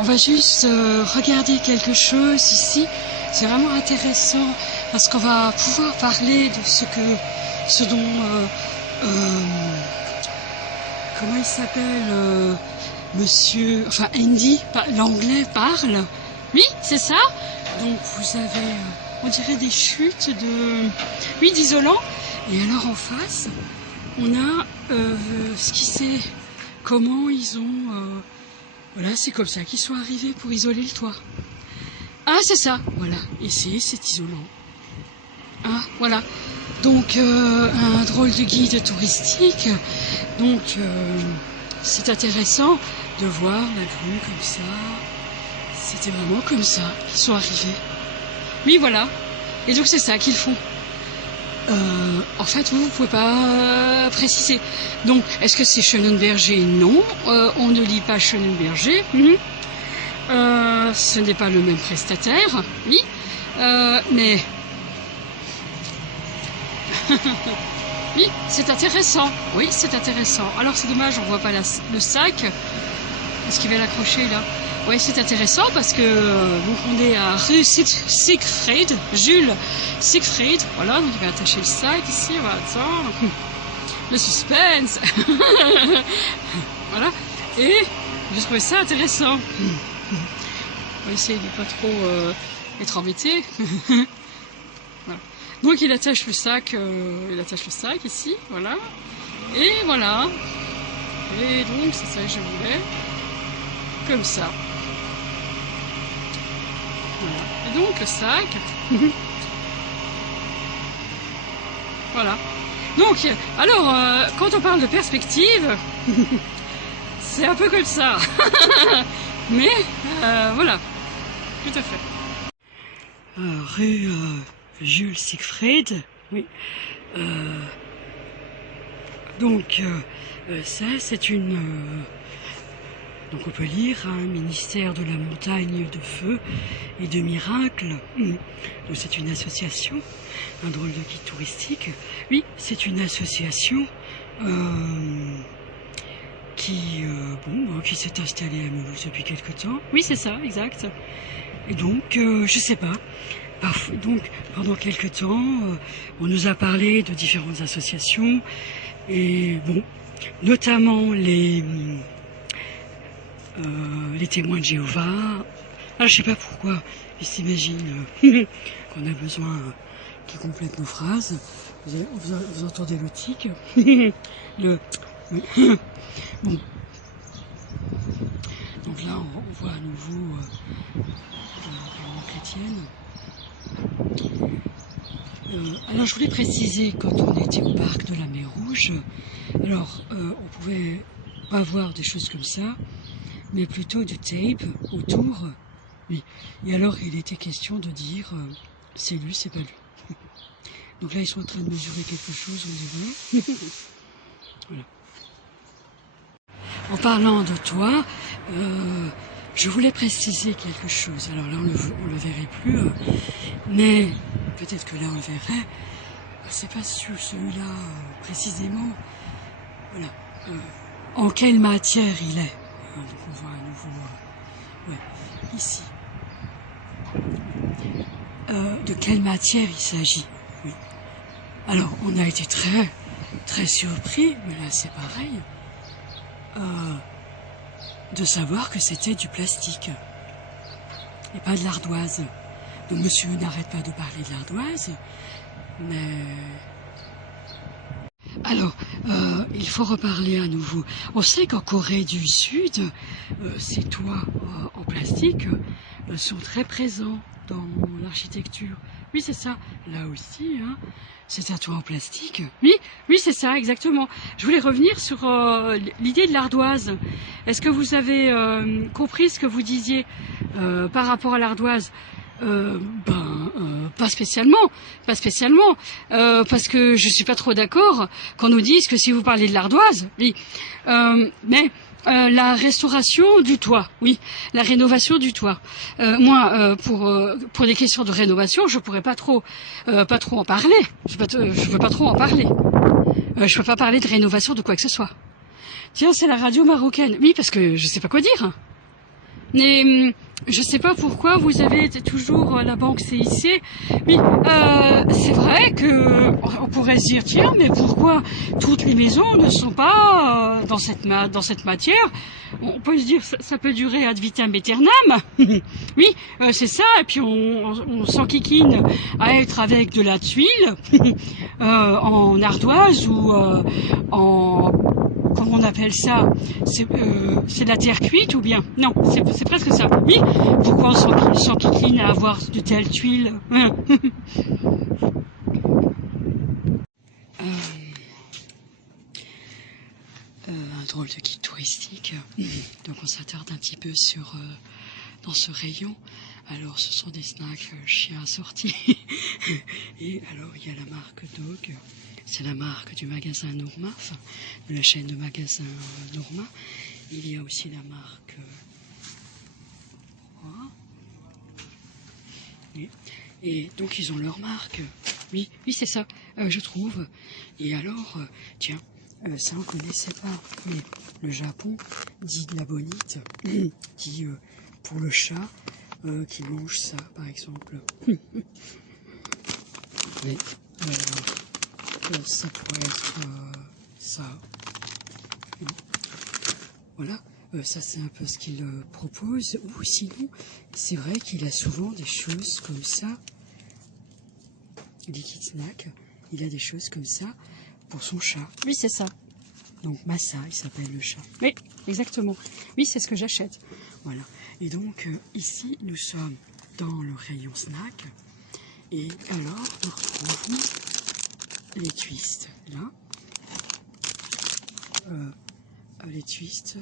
on va juste regarder quelque chose ici. C'est vraiment intéressant parce qu'on va pouvoir parler de ce dont, comment il s'appelle, monsieur, enfin Andy, l'anglais parle. Oui, c'est ça. Donc vous avez, on dirait des chutes oui, d'isolant. Et alors en face, on a ce qui c'est, comment ils ont, voilà, c'est comme ça qu'ils sont arrivés pour isoler le toit. Ah, c'est ça, voilà, et c'est isolant. Ah, voilà. Donc un drôle de guide touristique. Donc c'est intéressant de voir la grue comme ça. C'était vraiment comme ça qu'ils sont arrivés. Oui, voilà. Et donc c'est ça qu'ils font. En fait, vous ne pouvez pas préciser. Donc, est-ce que c'est Schönenberger? Non. On ne lit pas Schönenberger. Ce n'est pas le même prestataire. Oui. Mais... oui, c'est intéressant. Oui, c'est intéressant. Alors, c'est dommage, on ne voit pas le sac. Est-ce qu'il va l'accrocher là? Oui, c'est intéressant parce que donc on est à rue Siegfried, Jules Siegfried. Voilà, donc il va attacher le sac ici. On va attendre. Le suspense. Voilà. Et je trouvais ça intéressant. On va essayer de ne pas trop être embêté. Voilà. Donc il attache le sac ici. Voilà. Et voilà. Et donc c'est ça que je voulais. Comme ça. Voilà. Et donc le sac. Voilà. Donc, alors, quand on parle de perspective, c'est un peu comme ça. Mais, voilà. Tout à fait. Rue Jules Siegfried. Oui. Donc, ça, c'est une... donc on peut lire, hein, ministère de la montagne, de feu et de miracles. Donc c'est une association, un drôle de guide touristique. Oui, c'est une association qui s'est installée à Mulhouse depuis quelque temps. Oui, c'est ça, exact. Et donc, je sais pas. Donc, pendant quelque temps, on nous a parlé de différentes associations. Et bon, notamment les témoins de Jéhovah. Ah, je sais pas pourquoi ils s'imaginent qu'on a besoin qu'ils complètent nos phrases. Vous entendez le tic. Oui. Bon. Donc là, on voit à nouveau la chrétienne. Alors, je voulais préciser, quand on était au parc de la Mer Rouge, alors, on pouvait pas voir des choses comme ça, mais plutôt du tape autour. Oui. Et alors, il était question de dire, c'est lui, c'est pas lui. Donc là, ils sont en train de mesurer quelque chose, on dit voilà. En parlant de toi, je voulais préciser quelque chose. Alors là, on le verrait plus, mais peut-être que là, on le verrait. C'est pas sur celui-là précisément. Voilà. En quelle matière il est. Donc on voit à nouveau, ouais, ici. De quelle matière il s'agit. Oui. Alors, on a été très, très surpris, mais là c'est pareil, de savoir que c'était du plastique et pas de l'ardoise. Donc monsieur n'arrête pas de parler de l'ardoise, mais... Alors, il faut reparler à nouveau. On sait qu'en Corée du Sud, ces toits en plastique sont très présents dans l'architecture. Oui, c'est ça. Là aussi, hein, c'est un toit en plastique. Oui, oui, c'est ça, exactement. Je voulais revenir sur l'idée de l'ardoise. Est-ce que vous avez compris ce que vous disiez par rapport à l'ardoise? Pas spécialement, parce que je suis pas trop d'accord qu'on nous dise que si vous parlez de l'ardoise, oui, mais la restauration du toit, oui, la rénovation du toit. Moi, pour des questions de rénovation, je pourrais pas trop en parler. Je veux pas trop en parler. Je peux pas parler de rénovation de quoi que ce soit. Tiens, c'est la radio marocaine. Oui, parce que je sais pas quoi dire. Mais je sais pas pourquoi vous avez toujours la banque CIC. Oui, c'est vrai que on pourrait se dire tiens, mais pourquoi toutes les maisons ne sont pas dans cette matière? On peut se dire ça peut durer ad vitam aeternam. Oui, c'est ça. Et puis on s'enquiquine à être avec de la tuile en ardoise ou en comment on appelle ça? C'est de la terre cuite ou bien? Non, c'est presque ça. Oui, pourquoi on s'enquiquine à avoir de telles tuiles? Un drôle de guide touristique. Donc on s'attarde un petit peu sur dans ce rayon. Alors ce sont des snacks chiens assortis. Et alors il y a la marque Dog. C'est la marque du magasin Norma, enfin, de la chaîne de magasins Norma. Il y a aussi la marque et donc ils ont leur marque. Oui, c'est ça, je trouve. Et alors, tiens, ça on connaissait pas. Mais le Japon dit de la bonite, dit pour le chat qui mange ça, par exemple. Mais ça pourrait être ça. Voilà, ça c'est un peu ce qu'il propose. Ou sinon, c'est vrai qu'il a souvent des choses comme ça. Des kits snacks, il a des choses comme ça pour son chat. Oui, c'est ça. Donc Massa, il s'appelle le chat. Oui, exactement. Oui, c'est ce que j'achète. Voilà. Et donc ici, nous sommes dans le rayon snack. Et alors, nous retrouvons les twists, là. Les twists,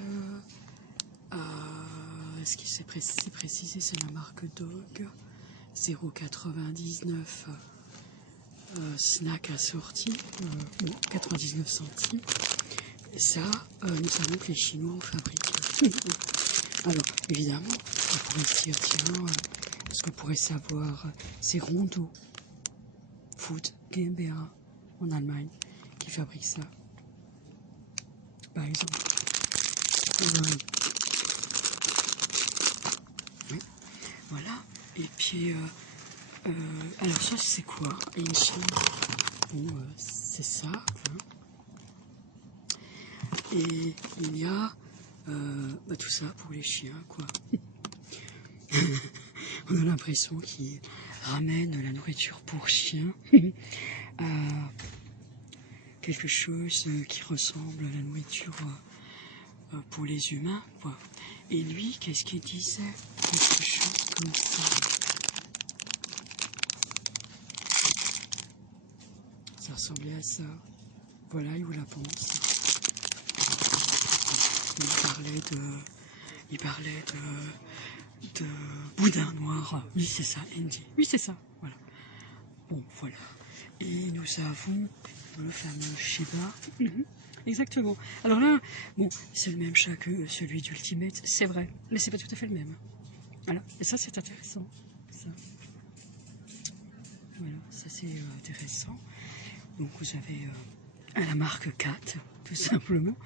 est-ce qu'il s'est précisé, c'est la marque Dog, 0,99 snack assorti, 99 centimes. Et ça, nous savons que les Chinois ont fabriqué. Alors, évidemment, on pourrait se dire, tiens, ce qu'on pourrait savoir, c'est Rondo Food GmbH en Allemagne qui fabrique ça, par exemple. Oui, voilà. Et puis, alors ça c'est quoi? Bon, c'est ça. Hein. Et il y a tout ça pour les chiens, quoi. On a l'impression qu'ils ramènent la nourriture pour chiens à quelque chose qui ressemble à la nourriture pour les humains, quoi. Et lui, qu'est-ce qu'il disait? Quelque chose comme ça. Ça ressemblait à ça. Voilà, il vous la pense. Il parlait de boudin noir. Oui, c'est ça, Andy. Oui, c'est ça. Voilà. Bon, voilà. Et nous avons le fameux Shiba. Exactement. Alors là, bon, c'est le même chat que celui d'Ultimate, c'est vrai, mais c'est pas tout à fait le même. Voilà. Et ça, c'est intéressant. Ça. Voilà, ça c'est intéressant. Donc vous avez la marque Cat, tout simplement.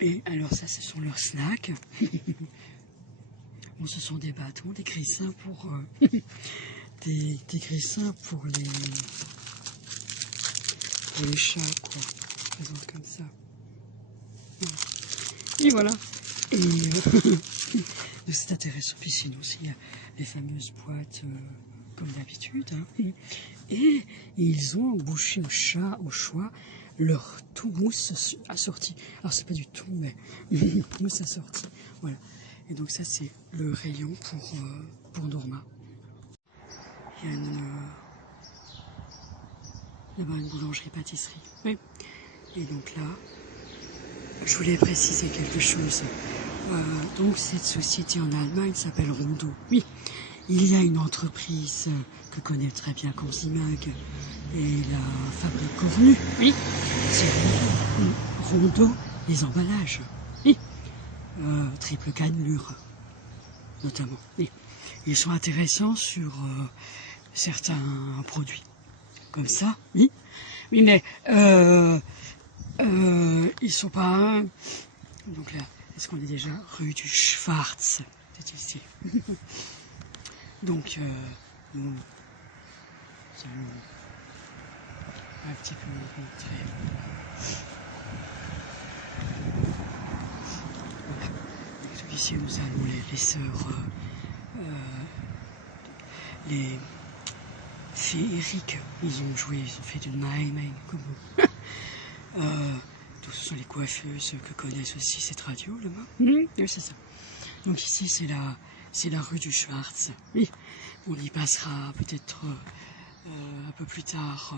Et alors ça, ce sont leurs snacks. Bon, ce sont des bâtons, des grissins pour des grissins pour les chats, quoi. Présente comme ça. Voilà. Et voilà. Et c'est intéressant. Puis sinon, il y a les fameuses boîtes comme d'habitude. Hein. Et ils ont embauché au choix leur tout mousse assorti. Alors c'est pas du tout, mais mousse assorti. Voilà. Et donc ça c'est le rayon pour Norma. Il y a là-bas une boulangerie-pâtisserie. Oui. Et donc là, je voulais préciser quelque chose. Donc cette société en Allemagne s'appelle Rondo. Oui. Il y a une entreprise que connaît très bien Consimag et la fabrique convenue. Oui. C'est Rondo, les emballages. Oui. Triple cannelure, notamment. Oui. Ils sont intéressants sur certains produits. Comme ça, oui. Oui, mais ils sont pas... Donc là, Parce qu'on est déjà rue du Schwarz, c'est ici. Donc, nous allons un petit peu montrer. Voilà. Et donc ici, nous avons les sœurs, les féeriques. Ils ont joué, ils ont fait du mime, comme vous. Donc ce sont les coiffeuses que connaissent aussi cette radio là-bas. Oui, c'est ça. Donc ici c'est la rue du Schwarz. Oui, on y passera peut-être un peu plus tard.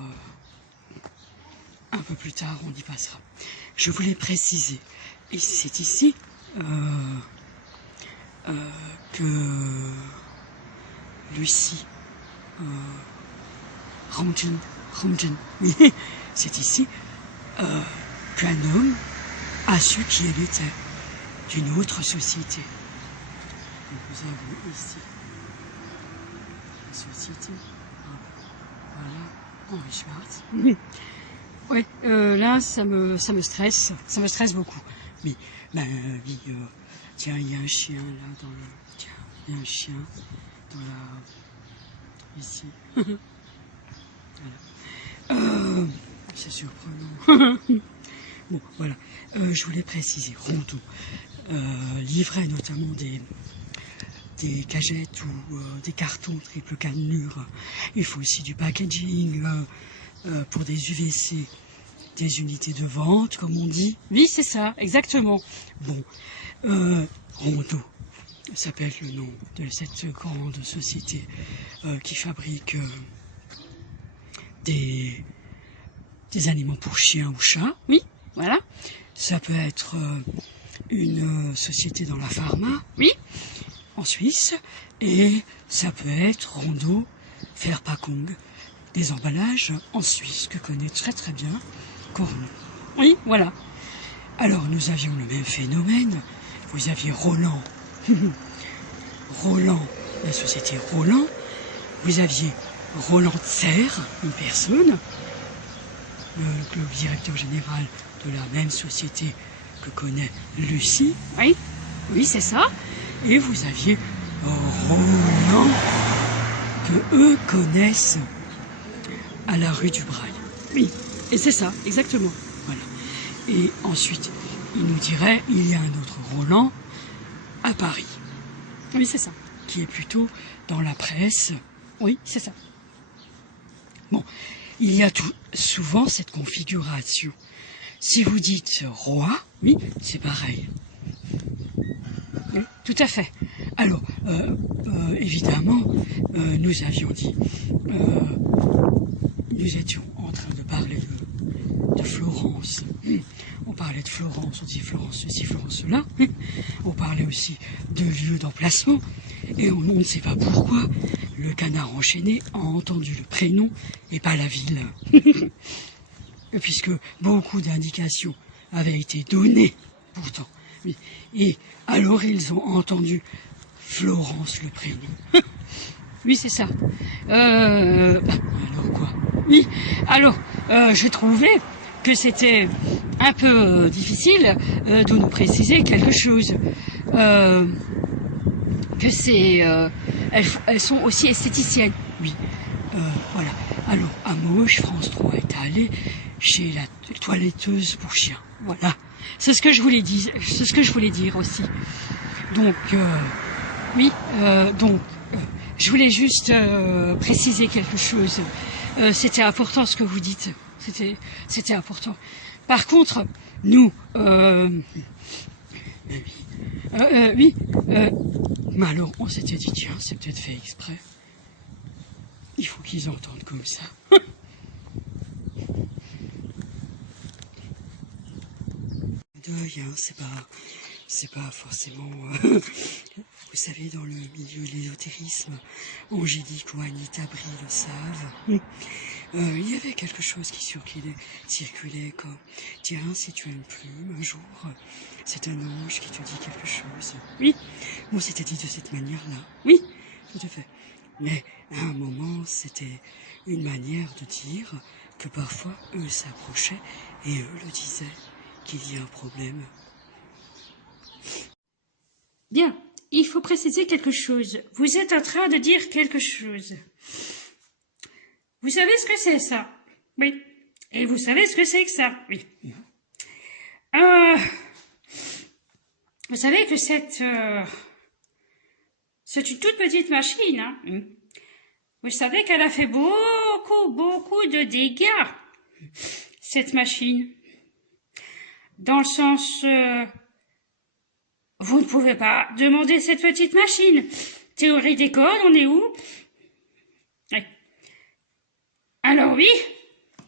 Un peu plus tard, on y passera. Je voulais préciser, et c'est ici que Lucie Ramjen, oui, c'est ici qu'un homme a su qui elle était d'une autre société. Donc nous avons ici la société, voilà, Henri Schwarz. Oui, là ça me stresse beaucoup. Mais oui, tiens, il y a un chien là dans le, tiens, il y a un chien dans la, ici. Voilà. C'est surprenant. Bon, voilà. Je voulais préciser, Rondeau livrait notamment des cagettes ou des cartons triple cannelure. Il faut aussi du packaging pour des UVC, des unités de vente, comme on dit. Oui, c'est ça, exactement. Bon, Rondeau s'appelle le nom de cette grande société qui fabrique des aliments pour chiens ou chats, oui, voilà. Ça peut être une société dans la pharma, oui, en Suisse, et ça peut être Rondeau Verpackung, des emballages en Suisse que connaît très très bien Cornu. Oui, voilà. Alors nous avions le même phénomène. Vous aviez Roland, Roland, la société Roland. Vous aviez Roland Serre, une personne, le directeur général de la même société que connaît Lucie. Oui, oui, c'est ça. Et vous aviez Roland, que eux connaissent à la rue du Braille. Oui, et c'est ça, exactement. Voilà. Et ensuite, il nous dirait, il y a un autre Roland à Paris. Oui, c'est ça. Qui est plutôt dans la presse. Oui, c'est ça. Bon, il y a souvent cette configuration. Si vous dites roi, oui, c'est pareil. Oui, tout à fait. Alors, évidemment, nous avions dit, nous étions en train de parler de Florence. On parlait de Florence, on dit Florence ceci, Florence cela. On parlait aussi de lieux d'emplacement. Et on ne sait pas pourquoi le canard enchaîné a entendu le prénom et pas la ville. Puisque beaucoup d'indications avaient été données pourtant. Et alors ils ont entendu Florence le prénom. Oui, c'est ça. Alors quoi? Oui, alors j'ai trouvé que c'était un peu difficile de nous préciser quelque chose. Que c'est... elles sont aussi esthéticiennes. Oui, voilà. Alors, à Mauche, France 3 est allée chez la toiletteuse pour chiens. Voilà. C'est ce que je voulais dire. C'est ce que je voulais dire aussi. Donc, oui, donc, je voulais juste préciser quelque chose. C'était important ce que vous dites. C'était important. Par contre, nous, oui, mais alors on s'était dit, tiens, c'est peut-être fait exprès. Il faut qu'ils entendent comme ça. Deuil, hein, c'est pas forcément... vous savez, dans le milieu de l'ésotérisme, Angélique ou Anita Brie le savent. Il y avait quelque chose qui circulait comme, tiens, si tu as une plume, un jour, c'est un ange qui te dit quelque chose. Oui, moi c'était dit de cette manière-là. Oui, tout à fait. Mais à un moment, c'était une manière de dire que parfois eux s'approchaient et eux le disaient qu'il y a un problème. Bien, il faut préciser quelque chose. Vous êtes en train de dire quelque chose. Vous savez ce que c'est ça? Oui. Et vous savez ce que c'est que ça? Oui. Vous savez que c'est une toute petite machine, hein? Vous savez qu'elle a fait beaucoup de dégâts, cette machine. Dans le sens, vous ne pouvez pas demander cette petite machine. Théorie des codes, on est où? Oui. Alors oui,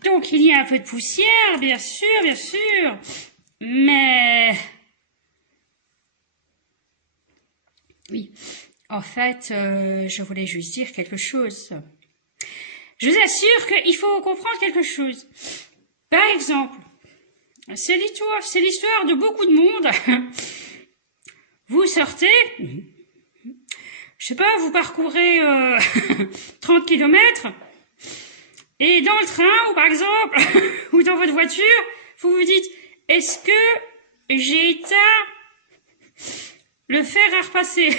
donc il y a un peu de poussière, bien sûr, mais... Oui, en fait, je voulais juste dire quelque chose. Je vous assure qu'il faut comprendre quelque chose. Par exemple, c'est l'histoire de beaucoup de monde. Vous sortez, je sais pas, vous parcourez 30 kilomètres, et dans le train, ou par exemple, ou dans votre voiture, vous vous dites, est-ce que j'ai éteint le fer à repasser?